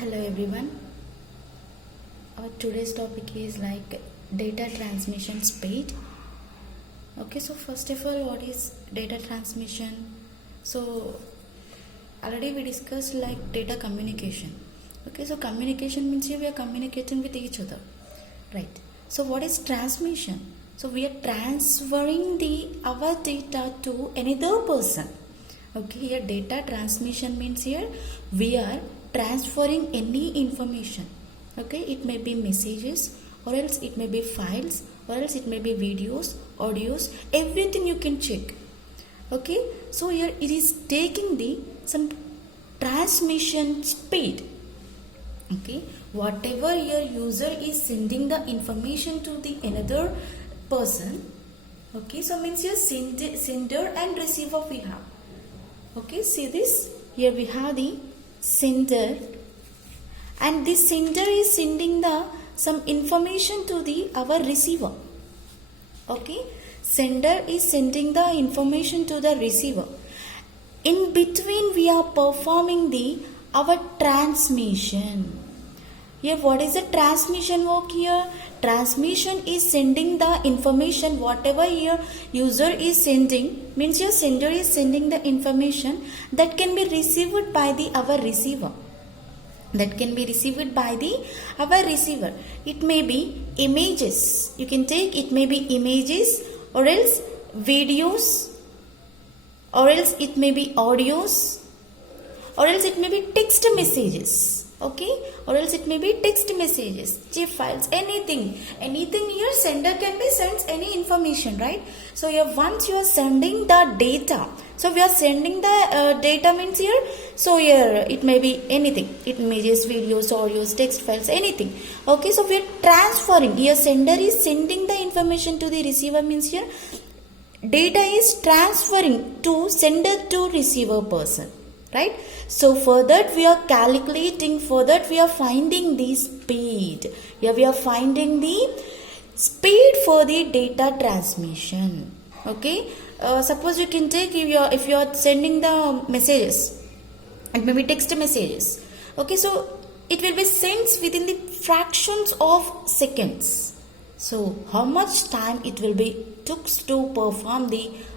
Hello everyone. Our today's topic is like data transmission speed. Okay, so first of all, what is data transmission? So already we discussed like data communication. Okay, so communication means we are communicating with each other, right? So what is transmission? So we are transferring our data to another person. Okay, here data transmission means here we are transferring any information. Okay, it may be messages, or else it may be files, or else it may be videos, audios, everything you can check. Okay, so here it is taking some transmission speed. Okay, whatever your user is sending the information to the another person. Okay, so means your sender and receiver we have. Okay, see this, here we have the sender, and this sender is sending some information to our receiver. Okay, sender is sending the information to the receiver. In between we are performing our transmission. Here what is the transmission work here? Transmission is sending the information, whatever your user is sending, means your sender is sending the information that can be received by our receiver. That can be received by our receiver. It may be images. You can take, it may be images, or else videos, or else it may be audios, or else it may be text messages. Okay, or else it may be text messages, GIF files, anything here sender can be sends any information, right? So here once you are sending the data, so we are sending the data means here, so here it may be anything, images, videos, audios, text files, anything. Okay, so we are transferring, here sender is sending the information to the receiver, means here data is transferring to sender to receiver person, right? So for that we are calculating, for that we are finding the speed. Here we are finding the speed for the data transmission. Okay, suppose you can take, if you are sending the messages, it may be text messages. Okay, so it will be sent within the fractions of seconds. So how much time it will be took to perform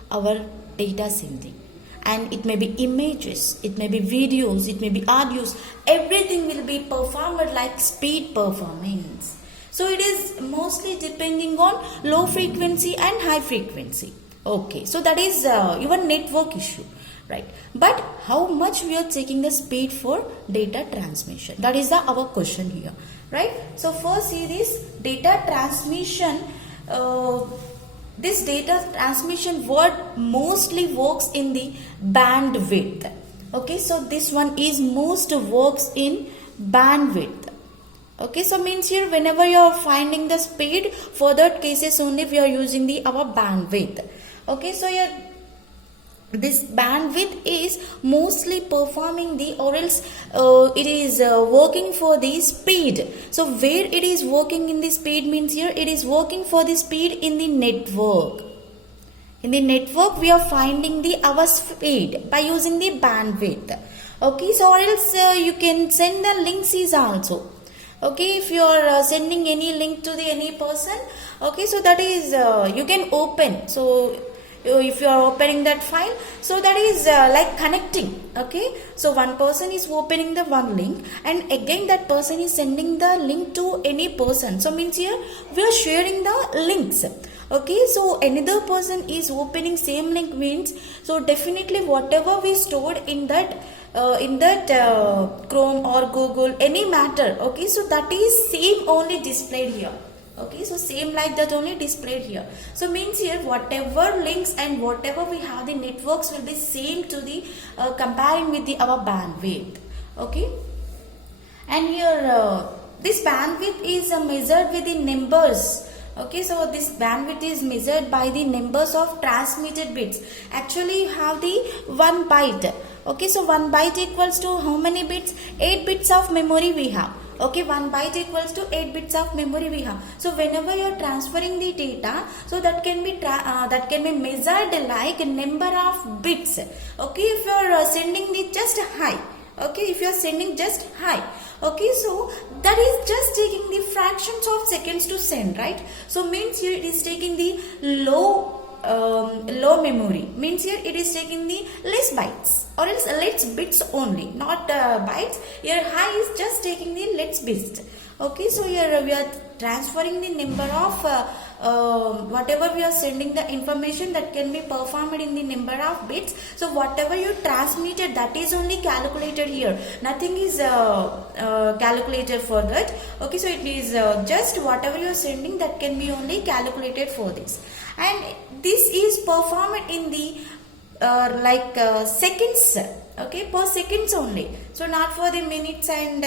our data sending? And it may be images, it may be videos, it may be audios, everything will be performed like speed performance. So it is mostly depending on low frequency and high frequency. Okay, so that is your network issue, right? But how much we are taking the speed for data transmission? That is our question here, right? So first see this data transmission. This data transmission word mostly works in the bandwidth. Okay, so this one is most works in bandwidth. Okay, so means here whenever you are finding the speed, for that cases only we are using our bandwidth. Okay, so here this bandwidth is mostly performing or else it is working for the speed. So where it is working in the speed means here it is working for the speed in the network. In the network we are finding our speed by using the bandwidth. Okay, so or else you can send the links is also. Okay, if you are sending any link to any person, okay, so that is you can open. So if you are opening that file, so that is like connecting. Okay, so one person is opening the one link, and again that person is sending the link to any person. So means here we are sharing the links. Okay, so another person is opening same link means, so definitely whatever we stored in that Chrome or Google, any matter. Okay, so that is same only displayed here. Okay, so same like that only displayed here. So means here whatever links and whatever we have, the networks will be same to the comparing with our bandwidth. Okay, and here this bandwidth is measured with the numbers. Okay, so this bandwidth is measured by the numbers of transmitted bits. Actually you have the 1 byte. Okay, so 1 byte equals to how many bits? 8 bits of memory we have. Okay, 1 byte equals to 8 bits of memory we have. So whenever you are transferring the data, so that can be measured like a number of bits. Okay, if you are sending the just hi, Okay, if you are sending just hi, okay, so that is just taking the fractions of seconds to send, right? So means here it is taking the low memory, means here it is taking the less bytes or else less bits only, not bytes. Here hi is just taking the less bits. Okay, so here we are transferring the number of whatever we are sending the information that can be performed in the number of bits. So whatever you transmitted, that is only calculated here. Nothing is calculated for that. Okay, so it is just whatever you are sending that can be only calculated for this. And this is performed in the seconds. Okay, per seconds only, so not for the minutes and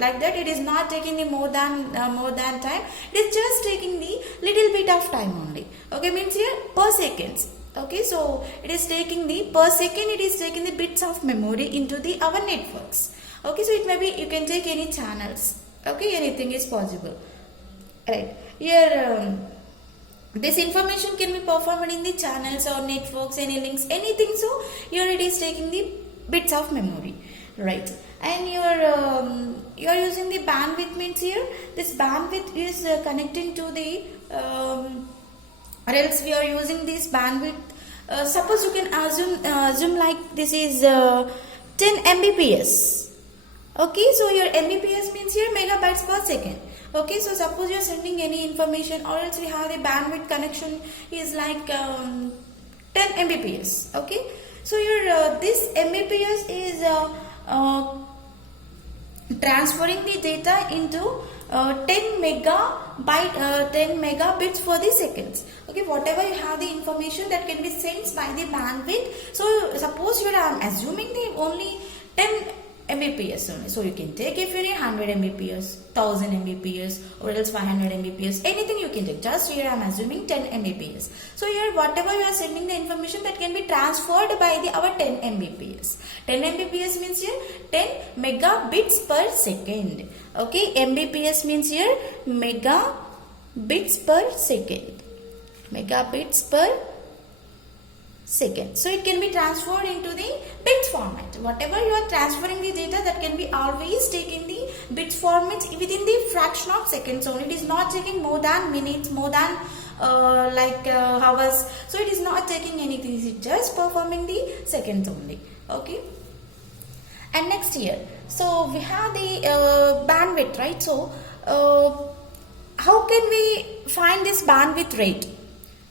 like that. It is not taking the more than time. It is just taking the little bit of time only. Okay, means here per seconds. Okay, so it is taking the per second, it is taking the bits of memory into the our networks. Okay, so it may be, you can take any channels. Okay, anything is possible, right? Here this information can be performed in the channels or networks, any links, anything. So here it is taking the bits of memory, right? And you are using the bandwidth, means here this bandwidth is connecting to the or else we are using this bandwidth. Suppose you can assume like this is 10 Mbps. Okay, so your Mbps means here megabytes per second. Okay, so suppose you are sending any information, or else we have the bandwidth connection is like 10 Mbps. Okay, so your this Mbps is transferring the data into 10 megabits for the seconds. Okay, whatever you have the information that can be sent by the bandwidth. So suppose you are assuming the only 10 Mbps only. So you can take, if you need 100 Mbps, 1000 Mbps, or else 500 Mbps, anything you can take. Just here I am assuming 10 Mbps. So here whatever you are sending the information that can be transferred by the our 10 Mbps. 10 Mbps means here 10 megabits per second. Okay, Mbps means here megabits per second. Megabits per second. So it can be transferred into the bits format. Whatever you are transferring the data, that can be always taking the bits format within the fraction of seconds only. It is not taking more than minutes, more than hours. So it is not taking anything. It is just performing the seconds only. Okay. And next here, so we have the bandwidth, right? So how can we find this bandwidth rate?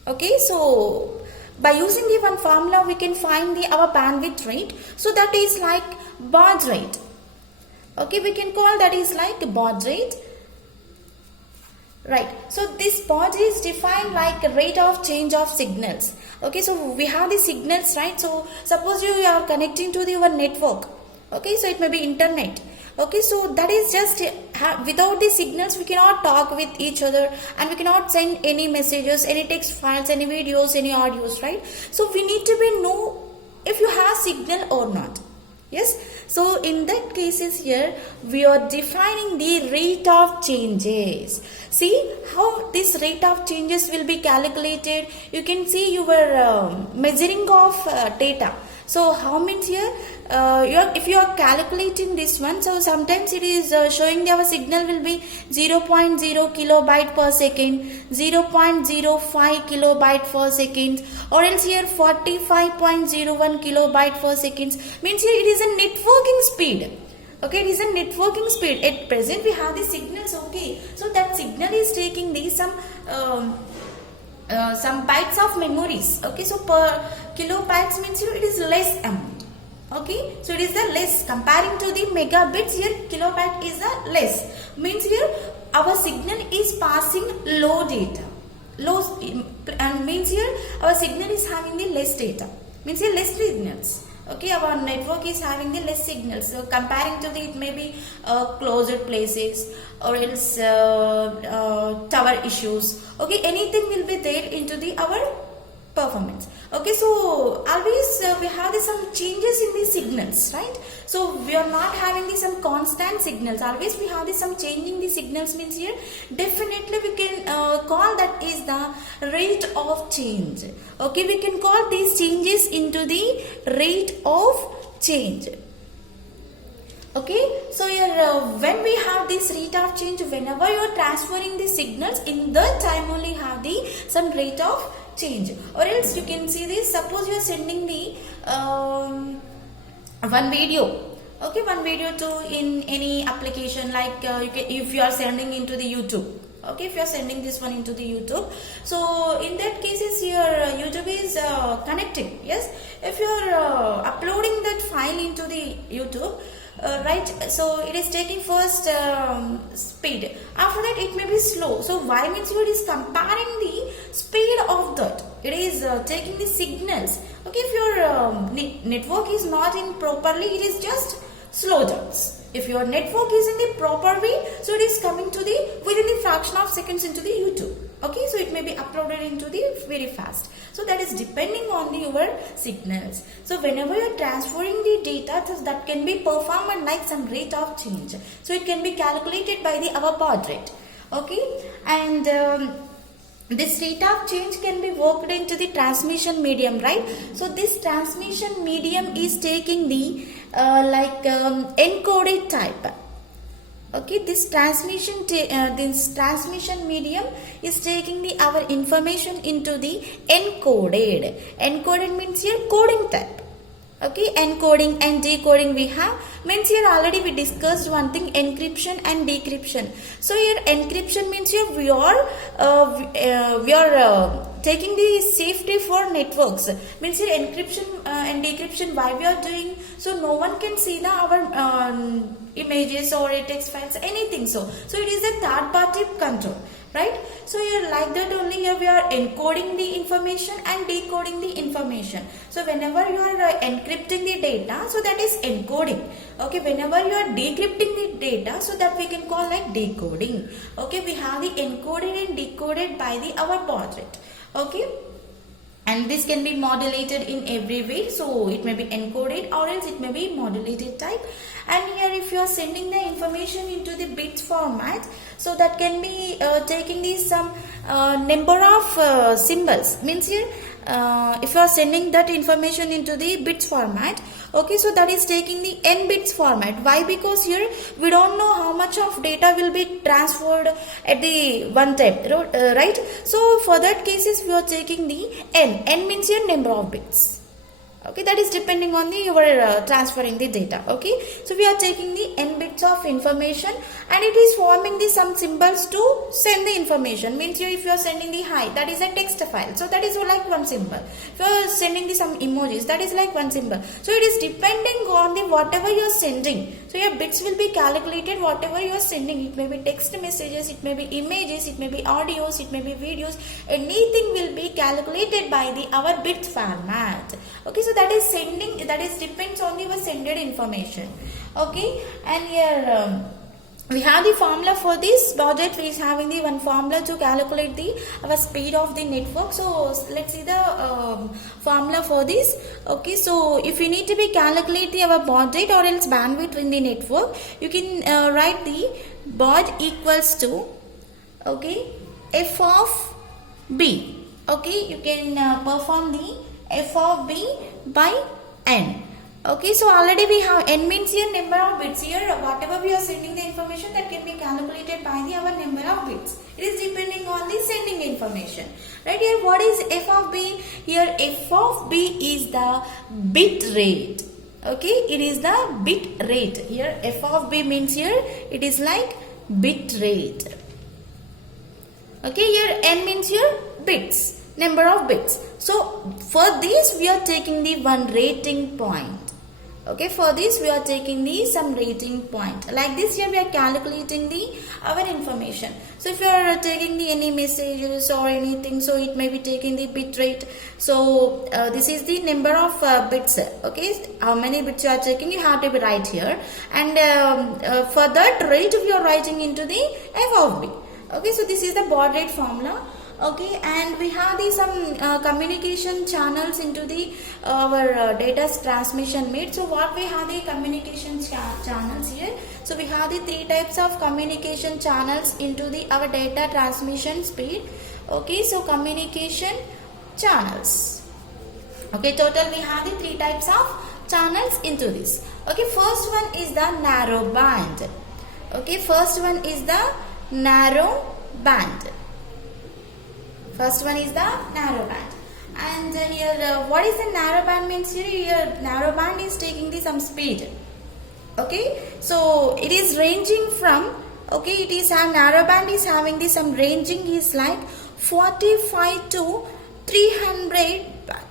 Okay, so by using the one formula, we can find the our bandwidth rate. So that is like baud rate. Okay, we can call that is like baud rate. Right. So this baud is defined like a rate of change of signals. Okay, so we have the signals, right? So suppose you are connecting to your network. Okay, so it may be internet. Okay, so that is just without the signals we cannot talk with each other, and we cannot send any messages, any text files, any videos, any audios, right? So we need to know if you have signal or not. Yes, so in that cases here we are defining the rate of changes. See how this rate of changes will be calculated. You can see your measuring of data. So how means here if you are calculating this one, so sometimes it is showing our signal will be 0.0 kilobyte per second, 0.05 kilobyte per second, or else here 45.01 kilobyte per second. Means here it is a networking speed. Okay, it is a networking speed. At present we have the signals. Okay, so that signal is taking the some bytes of memories. Okay, so per kilobytes means here it is less amount. Okay, so it is the less comparing to the megabits. Here kilobyte is the less, means here our signal is passing low data, low, and means here our signal is having the less data, means here less signals. Okay, our network is having the less signals. So comparing to the, it may be closer places, or else tower issues. Okay, anything will be there into the our performance. Okay, so always we have some changes in the signals, right? So we are not having some constant signals. Always we have some changing the signals, means here definitely we can call that is the rate of change. Okay, we can call these changes into the rate of change. Okay, so here when we have this rate of change, whenever you are transferring the signals, in that time only have the some rate of change. Or else you can see this, suppose you are sending the one video, okay, one video to in any application, like if you are sending into the YouTube, okay, if you are sending this one into the YouTube, so in that cases your YouTube is connecting. Yes, if you are uploading that file into the YouTube, right, so it is taking first speed, after that it may be slow. So why means it is comparing the speed of that, it is taking the signals. Okay, if your network is not in properly, it is just slow jumps. If your network is in the proper way, so it is coming to the within the fraction of seconds into the YouTube. Okay, so it may be uploaded into the very fast. So that is depending on the your signals. So whenever you are transferring the data, so that can be performed like some rate of change. So it can be calculated by the our baud rate. Okay, and this rate of change can be worked into the transmission medium, right? So this transmission medium is taking the encoded type. Okay, this transmission medium is taking the our information into the encoded. Encoded means here coding type. Okay, encoding and decoding we have, means here already we discussed one thing, encryption and decryption. So here encryption means here we are taking the safety for networks, means here encryption and decryption why we are doing, so no one can see the our images or text files, anything. So it is a third party control, right? So here like that only, here we are encoding the information and decoding the information. So whenever you are encrypting the data, so that is encoding. Okay, whenever you are decrypting the data, so that we can call like decoding. Okay, we have the encoded and decoded by the our baud rate. Okay, and this can be modulated in every way, so it may be encoded or else it may be modulated type. And here if you are sending the information into the bits format, so that can be taking the some number of symbols, means here if you are sending that information into the bits format, okay, so that is taking the n bits format. Why? Because here we don't know how much of data will be transferred at the one time, right? So for that cases we are taking the n means your number of bits. Okay, that is depending on the your transferring the data. Okay, so we are taking the n bits of information and it is forming the some symbols to send the information. Means here if you are sending the hi, that is a text file, so that is like one symbol. If you are sending the some emojis, that is like one symbol. So it is depending on the whatever you are sending. So your bits will be calculated whatever you are sending. It may be text messages, it may be images, it may be audios, it may be videos. Anything will be calculated by the our bits format. Okay, so that is sending, that is depends on your sended information. Okay, and here we have the formula for this project. We is having the one formula to calculate the our speed of the network. So let's see the formula for this. Okay, so if you need to be calculate the our baud rate or else bandwidth in the network, you can write the baud equals to, okay, f of b. Okay, you can perform the f of b by n. Okay, so already we have n means here number of bits. Here whatever we are sending the information, that can be calculated by the our number of bits. It is depending on the sending information. Right, here what is f of b? Here f of b is the bit rate. Okay, it is the bit rate. Here f of b means here it is like bit rate. Okay, here n means here bits, number of bits. So for this we are taking the one rating point. Okay, for this we are taking the some rating point. Like this here we are calculating the our information. So if you are taking the any messages or anything, so it may be taking the bit rate. So this is the number of bits. Okay, how many bits you are taking, you have to be right here. And for that rate we are writing into the f of b. Okay, so this is the baud rate formula. Okay, and we have the some communication channels into the our data transmission made. So what we have the communication channels here. So we have the three types of communication channels into the our data transmission speed. Okay, so communication channels. Okay, total we have the three types of channels into this. Okay, first one is the narrow band. Okay, first one is the narrow band. First one is the narrow band. And here what is the narrow band means? Here narrow band is taking the some speed. Okay, so it is ranging from, okay, it is a narrow band is having the some ranging is like 45 to 300 baht.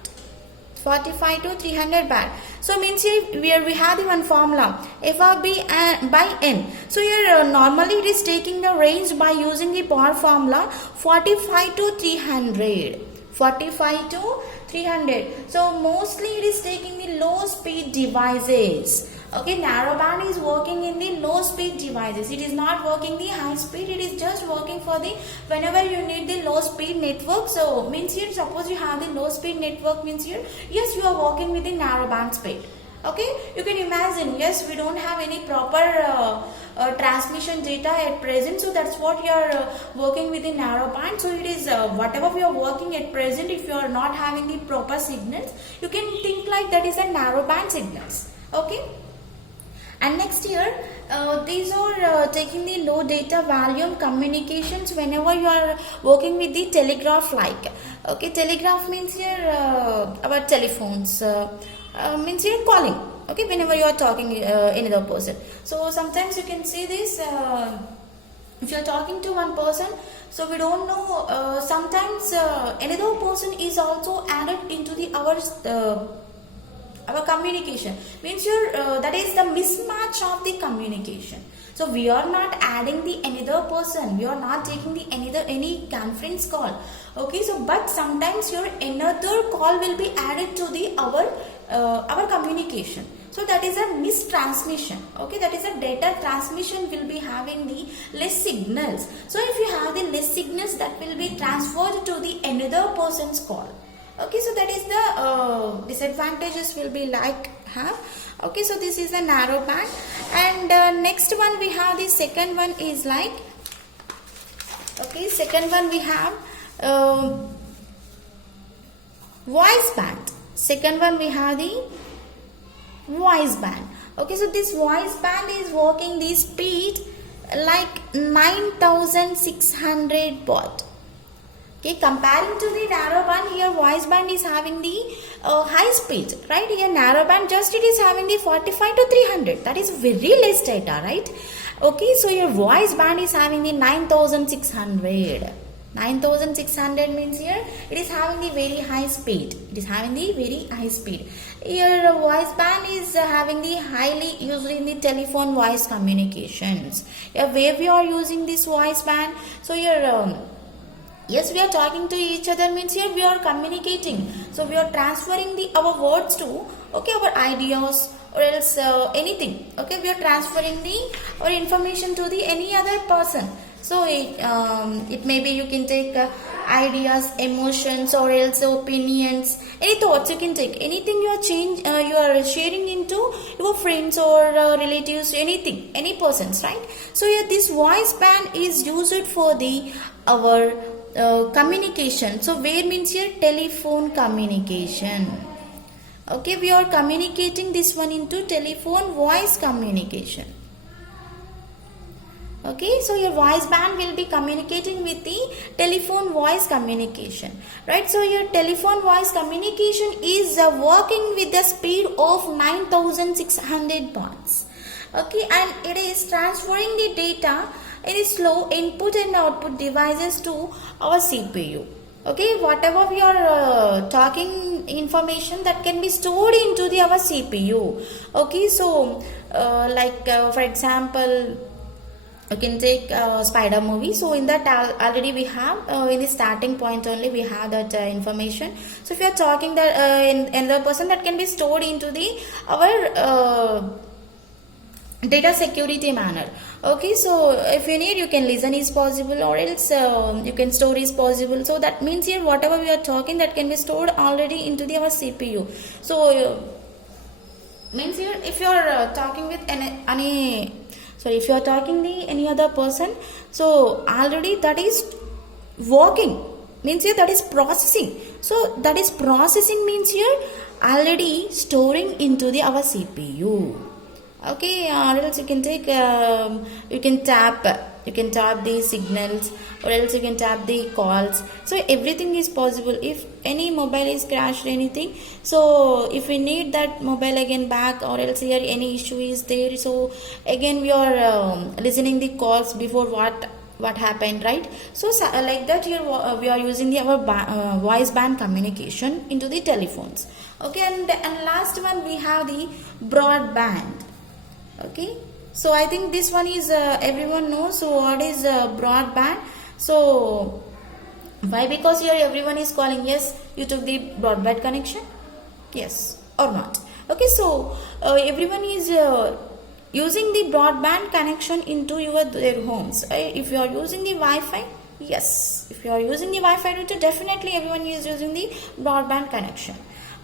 45 to 300 baht. So means here we have the one formula FRB by N. So here normally it is taking the range by using the power formula 45 to 300. 45 to 300. So mostly it is taking the low speed devices. Okay, narrow band is working in the low speed devices. It is not working the high speed. It is just working for the whenever you need the low speed network. So means here suppose you have the low speed network means here yes you are working with the narrow band speed. Okay, you can imagine yes we don't have any proper transmission data at present, so that's what you are working with the narrow band. So it is whatever we are working at present, if you are not having the proper signals, you can think like that is a narrow band signals. Okay. And next here these are taking the low data volume communications whenever you are working with the telegraph like. Okay, telegraph means here our telephones means here calling. Okay, whenever you are talking another person. So sometimes you can see this if you are talking to one person, so we don't know sometimes another person is also added into the our communication means your that is the mismatch of the communication. So we are not adding the another person, we are not taking the any conference call. Okay, so but sometimes your another call will be added to the our communication. So that is a mistransmission. Okay, that is a data transmission will be having the less signals. So if you have the less signals, that will be transferred to the another person's call. Okay, so that is the disadvantages will be like have. Okay, so this is a narrow band. And next one we have the second one is like, okay, second one we have voice band. Second one we have the voice band. Okay, so this voice band is working the speed like 9600 baud. Okay, comparing to the narrow band, here voice band is having the high speed, right? Here narrow band just it is having the 45 to 300. That is very less data, right? Okay, so your voice band is having the 9600. 9600 means here it is having the very high speed. It is having the very high speed. Here voice band is having the highly used in the telephone voice communications. Here where we are using this voice band. So here yes, we are talking to each other means here we are communicating. So we are transferring our words to, okay, our ideas or else anything. Okay, we are transferring our information to the any other person. So it may be you can take ideas, emotions, or else opinions, any thoughts you can take. Anything you are sharing into your friends or relatives, anything, any persons, right? So here this voice band is used for our communication. So where means here telephone communication. Okay, we are communicating this one into telephone voice communication. Okay, so your voice band will be communicating with the telephone voice communication, right? So your telephone voice communication is working with the speed of 9600 baud. Okay, and it is transferring the data in slow input and output devices to our CPU. Okay, whatever we are talking information that can be stored into our CPU. Okay, so for example, you can take Spider movie. So in that already we have in the starting point only we have that information. So if you are talking that in another person, that can be stored into our data security manner. Okay, so if you need, you can listen is possible, or else you can store is possible. So that means here whatever we are talking, that can be stored already into our CPU. So means here if you are talking with if you are talking any other person, so already that is working, means here that is processing. So that is processing means here already storing into the our CPU. Okay, or else you can take you can tap the signals, or else you can tap the calls. So everything is possible. If any mobile is crashed anything, so if we need that mobile again back, or else here any issue is there, so again we are listening the calls before what happened, right? So like that here we are using the our voice band communication into the telephones. Okay, and last one we have the broadband. Okay, so I think this one is everyone knows. So what is broadband? So why? Because here everyone is calling. Yes, you took the broadband connection, yes or not? Okay, so everyone is using the broadband connection into their homes. If you are using the Wi-Fi, yes, if you are using the Wi-Fi router, definitely everyone is using the broadband connection.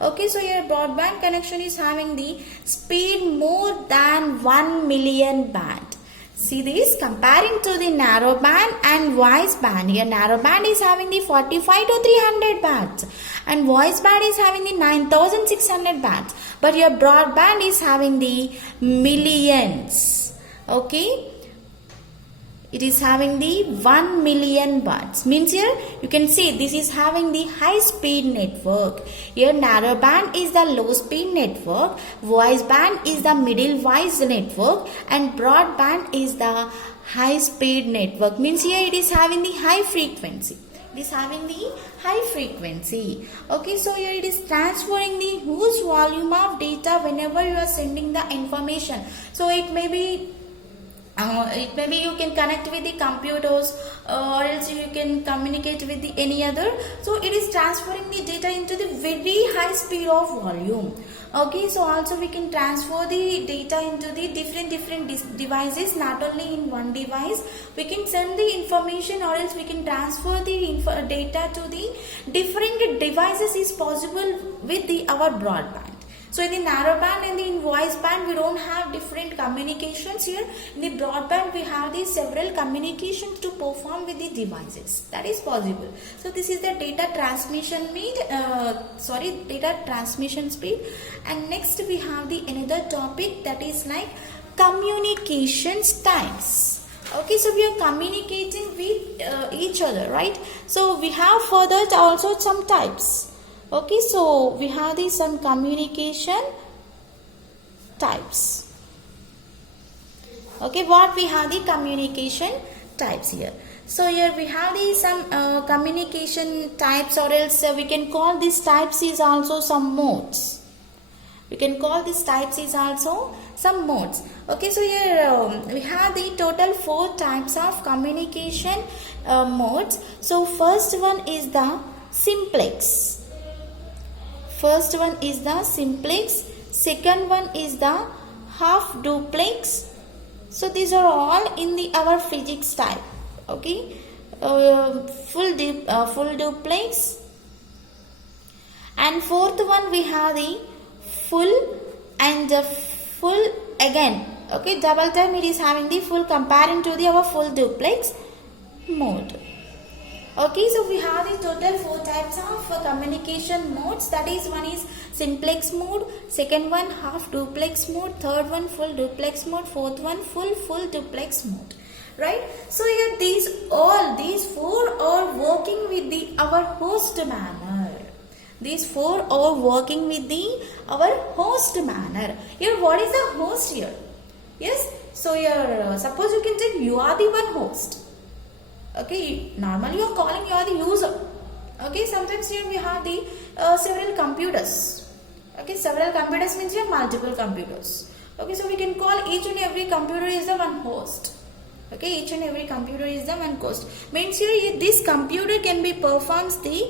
Okay, so your broadband connection is having the speed more than 1 million band. See this, comparing to the narrow band and voice band. Your narrow band is having the 45 to 300 bands, and voice band is having the 9600 bands. But your broadband is having the millions. Okay, it is having the 1 million bands. Means here you can see this is having the high speed network. Here narrow band is the low speed network, voice band is the middle voice network, and broadband is the high speed network. Means here it is having the high frequency. It is having the high frequency. Okay, so here it is transferring the huge volume of data whenever you are sending the information. So it may be you can connect with the computers, or else you can communicate with the any other. So it is transferring the data into the very high speed of volume. Okay, so also we can transfer the data into the different devices, not only in one device. We can send the information, or else we can transfer the data to the different devices is possible with the our broadband. So in the narrow band and in voice band, we don't have different communications here. In the broadband, we have these several communications to perform with the devices. That is possible. So this is the data transmission speed. And next we have the another topic, that is like communications types. Okay, so we are communicating with each other, right? So we have further also some types. Okay, so we have these some communication types. Okay, what we have the communication types here. So here we have these some communication types, or else we can call these types is also some modes. We can call these types is also some modes. Okay, so here we have the total 4 types of communication modes. So first one is the simplex. First one is the simplex, second one is the half duplex. So these are all in the our physics type. Okay, full duplex, and fourth one we have the full and the full again. Okay, double time it is having the full comparing to the our full duplex mode. Okay, so we have the total 4 types of communication modes. That is, one is simplex mode, second one half duplex mode, third one full duplex mode, fourth one full duplex mode. Right? So here these 4 are working with the our host manner. These 4 are working with the our host manner. Here what is the host here? Yes. So here suppose you can take you are the one host. Okay, normally you are calling you are the user. Okay, sometimes here we have the several computers. Okay, several computers means you have multiple computers. Okay, so we can call each and every computer is the one host. Okay, each and every computer is the one host. Means here this computer can be performs the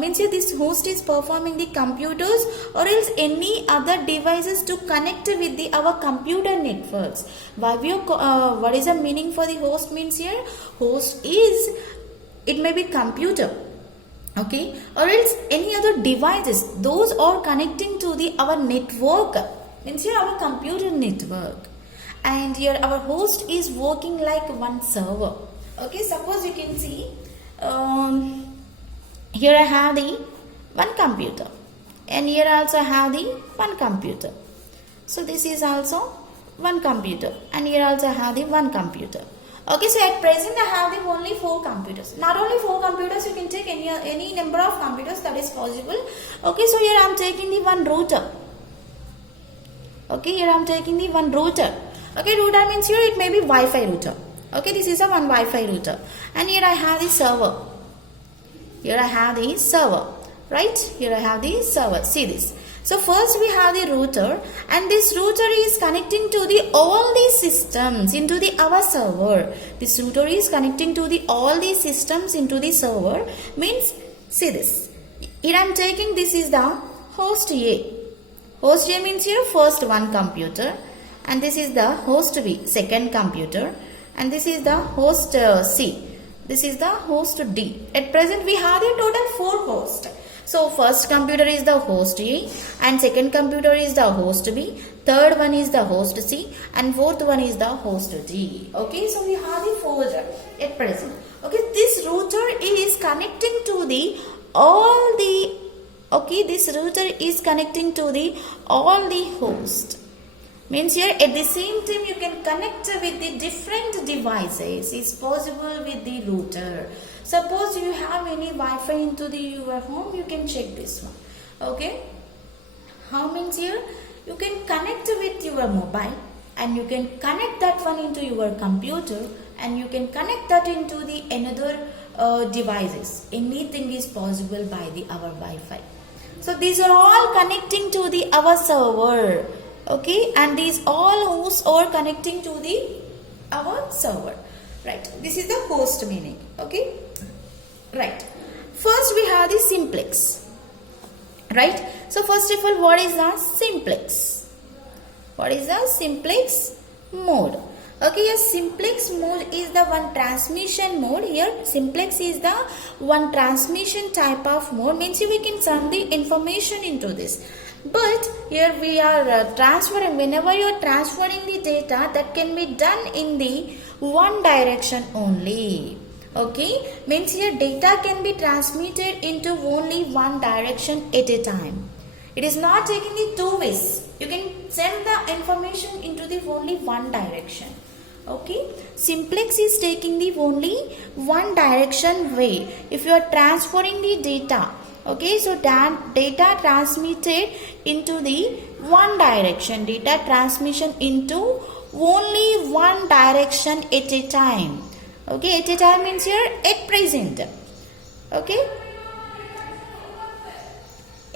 means here this host is performing the computers or else any other devices to connect with the our computer networks. What is the meaning for the host? Means here host is, it may be computer, okay, or else any other devices, those are connecting to the our network, means here our computer network. And here our host is working like one server. Okay, suppose you can see here I have the one computer. and here also I have the one computer. So this is also one computer, and here also I have the one computer. Okay, so at present I have the only 4 computers. Not only 4 computers, you can take any number of computers, that is possible. Okay, so here I am taking the one router. Okay, here I am taking the one router. Okay, router means here it may be Wi-Fi router. Okay, this is a one Wi-Fi router, and here I have the server. Here I have the server, right? Here I have the server. See this. So first we have the router, and this router is connecting to the all these systems into the our server. This router is connecting to the all these systems into the server. Means, see this. Here I am taking, this is the host A. Host A means here first one computer, and this is the host B, second computer, and this is the host C. This is the host D. At present we have the total 4 hosts. So first computer is the host A, and second computer is the host B, third one is the host C, and fourth one is the host D. Okay, so we have the 4 at present. Okay, this router is connecting to the all the, okay, this router is connecting to the all the host. Means here at the same time you can connect with the different devices. Is possible with the router. Suppose you have any Wi-Fi into your home, you can check this one. Okay. How means here you can connect with your mobile, and you can connect that one into your computer, and you can connect that into the another devices. Anything is possible by the our Wi-Fi. So these are all connecting to the our server. Okay, and these all hosts are connecting to the our server, right? This is the host meaning. Okay, right. First we have the simplex, right? So first of all, what is the simplex? What is the simplex mode? Okay, a simplex mode is the one transmission mode. Here simplex is the one transmission type of mode, means we can send the information into this. But here we are transferring, whenever you are transferring the data, that can be done in the one direction only. Okay, means here data can be transmitted into only one direction at a time. It is not taking the 2 ways. You can send the information into the only one direction. Okay, simplex is taking the only one direction way. If you are transferring the data, okay, so that data transmitted into the one direction, data transmission into only one direction at a time. Okay, at a time means here at present. Okay,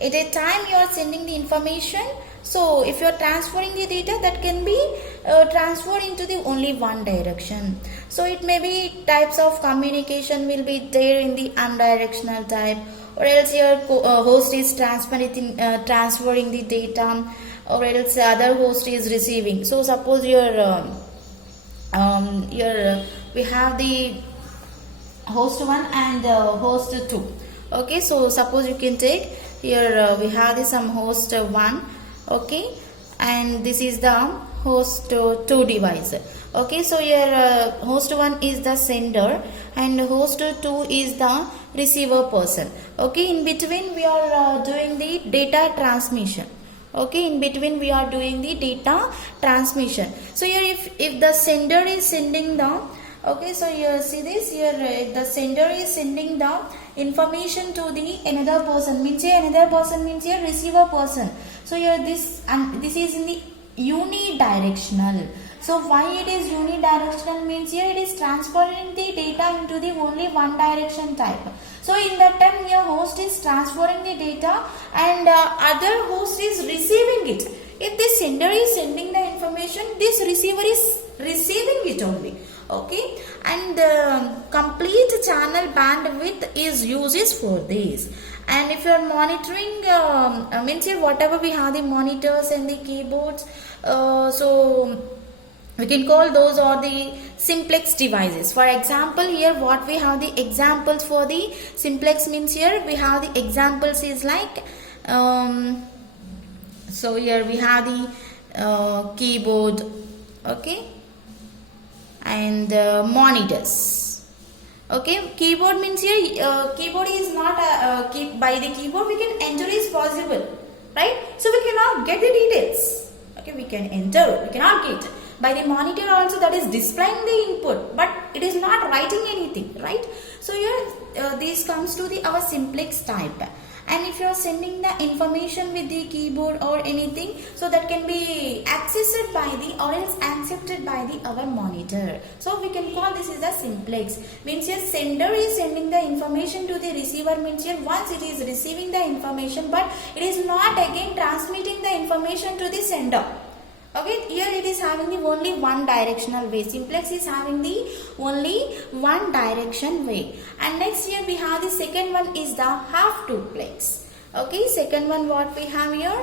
at a time you are sending the information. So if you are transferring the data, that can be transferred into the only one direction. So it may be types of communication will be there in the unidirectional type, or else your host is transferring the data, or else the other host is receiving. So suppose we have the host 1 and host 2. Okay, so suppose you can take here we have the some host 1. Okay, and this is the host 2 device. Okay, so your host 1 is the sender, and host 2 is the receiver person. Okay, in between we are doing the data transmission. Okay, in between we are doing the data transmission. So here if the sender is sending the, okay, so here see this, here the sender is sending the information to the another person, means here another person means here receiver person. So here this, and this is in the unidirectional. So why it is unidirectional means here it is transferring the data into the only one direction type. So in that time your host is transferring the data, and other host is receiving it. If the sender is sending the information, this receiver is receiving it only. Okay, and complete channel bandwidth is uses for this. And if you are monitoring, means here whatever we have the monitors and the keyboards, so we can call those are the simplex devices. For example, here what we have the examples for the simplex means here we have the examples is like, so here we have the keyboard, okay, and monitors. Okay, keyboard means here keyboard is not by the keyboard we can enter is possible, right? So we cannot get the details. Okay, we can enter, we cannot get. By the monitor also that is displaying the input, but it is not writing anything, right? So here this comes to the our simplex type. And if you are sending the information with the keyboard or anything, so that can be accessed by the or else accepted by the our monitor. So we can call this is the simplex. Means here sender is sending the information to the receiver, means here once it is receiving the information, but it is not again transmitting the information to the sender. Okay, here it is having the only one directional way. Simplex is having the only one direction way. And next here we have the second one is the half duplex. Okay, second one what we have here,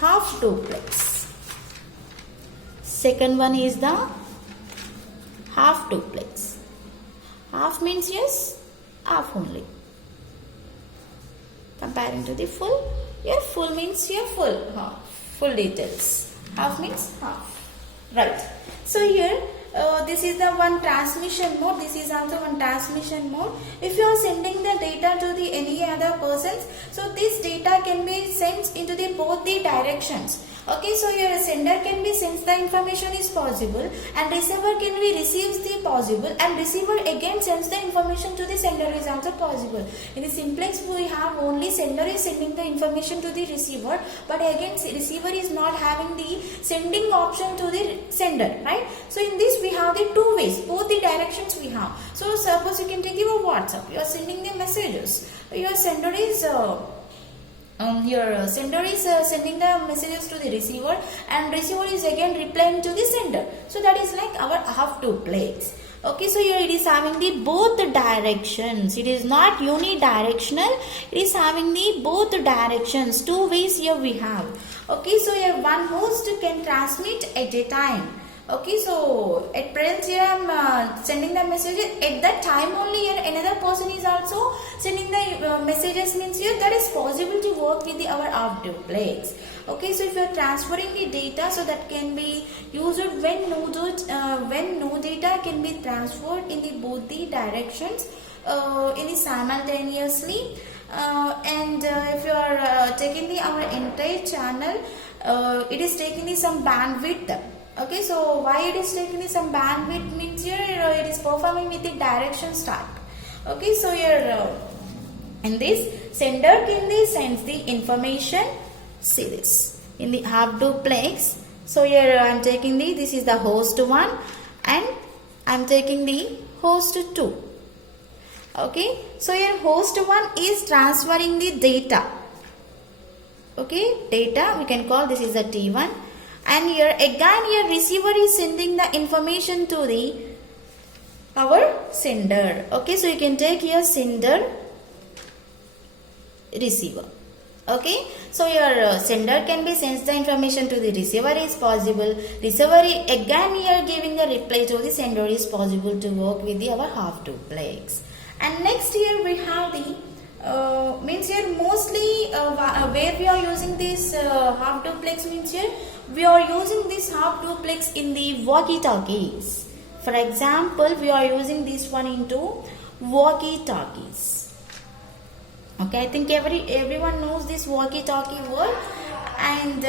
half duplex. Second one is the half duplex. Half means yes, half only. Comparing to the full, here full means here full, full details. Half means half, right? So here this is the one transmission mode, this is also one transmission mode. If you are sending the data to the any other persons, so this data can be sent into the both the directions. Okay, so your sender can be sends the information is possible, and receiver can be receives the possible, and receiver again sends the information to the sender is also possible. In the simplex we have only sender is sending the information to the receiver, but again receiver is not having the sending option to the sender, right? So in this we have the two ways, both the directions we have. So suppose you can take your WhatsApp, you are sending the messages, your sender is sending the messages to the receiver, and receiver is again replying to the sender. So that is like our half duplex. Okay, so here it is having the both the directions. It is not unidirectional. It is having the both the directions. Two ways here we have. Okay, so here one host can transmit at a time. Okay, so at present here I am sending the messages at that time only. Here another person is also sending the messages, means here that is possible to work with the our half duplex. Okay, so if you are transferring the data, so that can be used when no data can be transferred in the both the directions in the simultaneously. And if you are taking the our entire channel, it is taking some bandwidth. Okay, so why it is taking some bandwidth means here it is performing with the directions type. Okay, so here in this sender can they sends the information. See this in the half duplex. So here I am taking the this is the host 1 and I am taking the host 2. Okay, so here host 1 is transferring the data. Okay, data we can call this is the T1. And here again here receiver is sending the information to the our sender. Okay, so you can take here sender, receiver. Okay, so your sender can be sends the information to the receiver is possible. Receiver again here giving the reply to the sender is possible to work with the our half duplex. And next here we have the means here mostly where we are using this half duplex means here we are using this half duplex in the walkie-talkies. For example, we are using this one into walkie-talkies. Okay, I think everyone knows this walkie-talkie word, and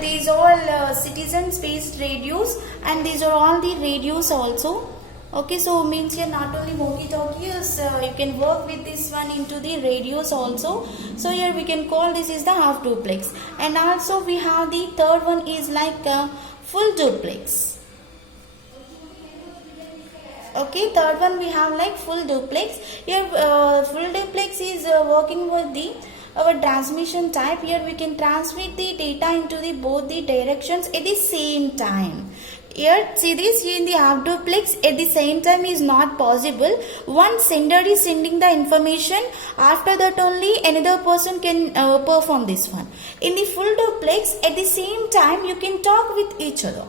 these all citizen-based radios, and these are all the radios also. Okay, so means here not only walkie-talkies, you can work with this one into the radios also. So here we can call this is the half duplex. And also we have the third one is like full duplex. Okay, third one we have like full duplex. Here full duplex is working with the our transmission type. Here we can transmit the data into the both the directions at the same time. Here see this here in the half duplex at the same time is not possible. One sender is sending the information, after that only another person can perform this one. In the full duplex at the same time you can talk with each other.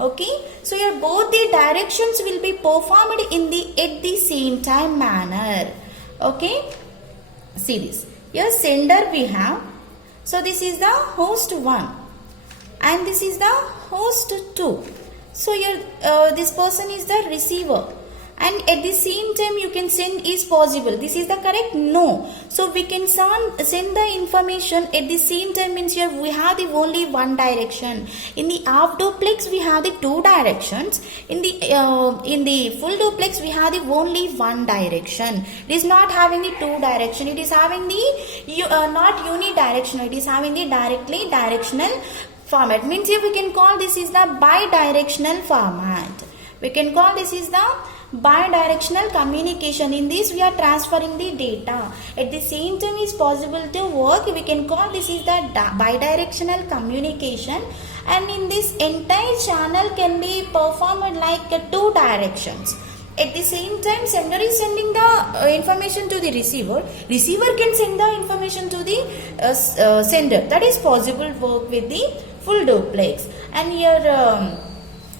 Okay, so here both the directions will be performed in the at the same time manner. Okay, see this here sender we have. So this is the host 1 and this is the host 2. So here this person is the receiver and at the same time you can send is possible. This is the correct? No. So we can send the information at the same time means here we have the only one direction. In the half duplex we have the two directions. In the full duplex we have the only one direction. It is not having the two direction. It is having the not unidirectional. It is having the directly directional format. Means here we can call this is the bidirectional format. We can call this is the bidirectional communication. In this we are transferring the data. At the same time is possible to work. We can call this is the bidirectional communication. And in this entire channel can be performed like two directions. At the same time sender is sending the information to the receiver. Receiver can send the information to the sender. That is possible work with the full duplex. And here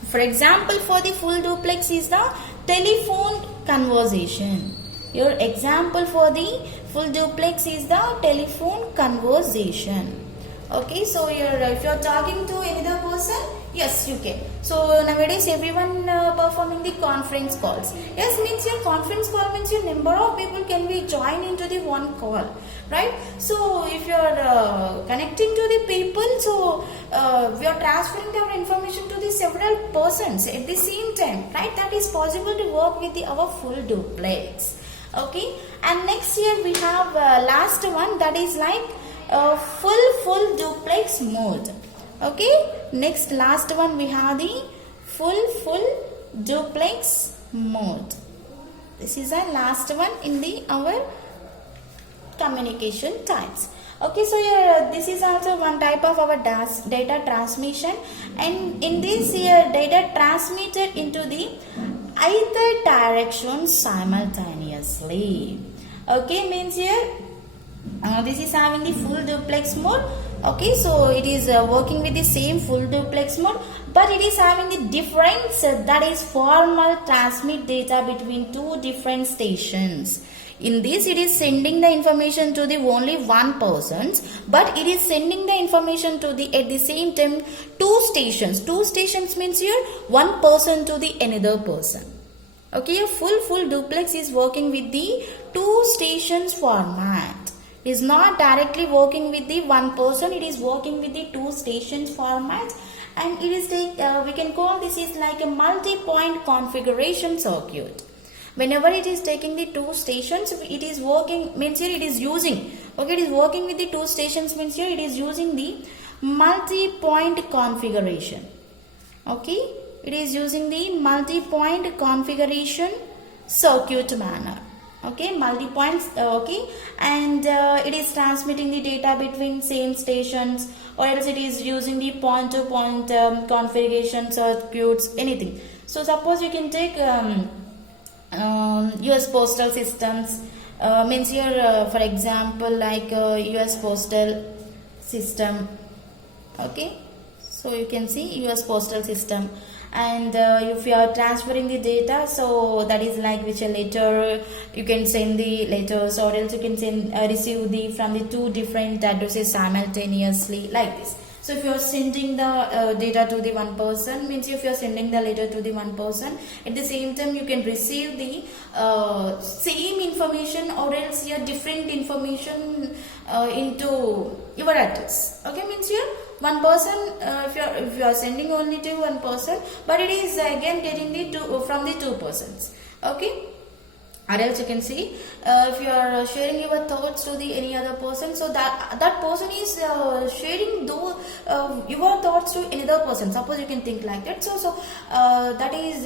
for example for the full duplex is the telephone conversation. Your example for the full duplex is the telephone conversation. Okay, so if you are talking to another person, yes you can. So nowadays everyone performing the conference calls. Yes means your conference call means your number of people can be joined into the one call, right? So if you are connecting to the people, so we are transferring our information to the several persons at the same time, right? That is possible to work with our full duplex. Okay, and next here we have last one, that is like full duplex mode. Okay, next last one we have the full duplex mode. This is our last one in our communication types. Okay, so here this is also one type of our data transmission, and in this here data transmitted into the either direction simultaneously. Okay, means here this is having the full duplex mode. Okay, so it is working with the same full duplex mode, but it is having the difference, that is formal transmit data between two different stations. In this it is sending the information to the only one person, but it is sending the information to the at the same time two stations. Two stations means here one person to the another person. Okay, a full duplex is working with the two stations format. Is not directly working with the one person, it is working with the two stations format, and it is we can call this is like a multi-point configuration circuit. Whenever it is taking the two stations, it is working means here it is using, okay, it is working with the two stations means here it is using the multi-point configuration. Okay, it is using the multi-point configuration circuit manner. Okay, multi-points, okay, and it is transmitting the data between same stations, or else it is using the point-to-point configuration circuits, anything. So suppose you can take US postal systems, means here for example like US postal system. Okay, so you can see US postal system, and if you are transferring the data, so that is like which a letter you can send the letters, or else you can send receive the from the two different addresses simultaneously, like this. So if you are sending the data to the one person, means if you are sending the letter to the one person, at the same time you can receive the same information, or else your different information into your address. Okay, means here one person, if you are sending only to one person, but it is again getting the two from the two persons. Okay, or else you can see if you are sharing your thoughts to the any other person, so that person is sharing your thoughts to another person. Suppose you can think like that. So that is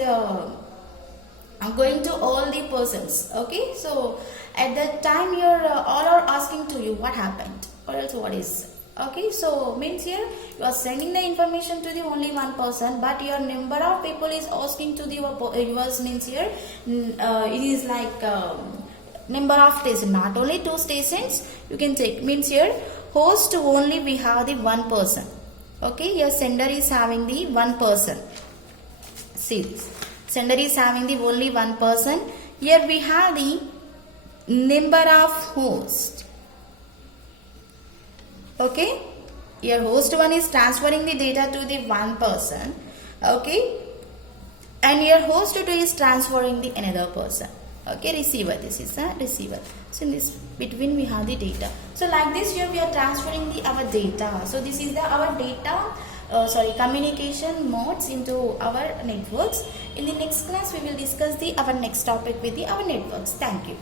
going to all the persons. Okay, so at that time you're all are asking to you what happened, or else what is. Okay, so means here you are sending the information to the only one person, but your number of people is asking to the yours, means here it is like number of stations, not only two stations you can take, means here host only we have the one person. Okay, your sender is having the one person. See this, sender is having the only one person. Here we have the number of hosts. Okay, your host one is transferring the data to the one person. Okay, and your host 2 is transferring the another person. Okay, receiver, this is a receiver. So in this between we have the data. So like this here we are transferring the our data. So this is the our data communication modes into our networks. In the next class we will discuss the our next topic with the our networks. Thank you.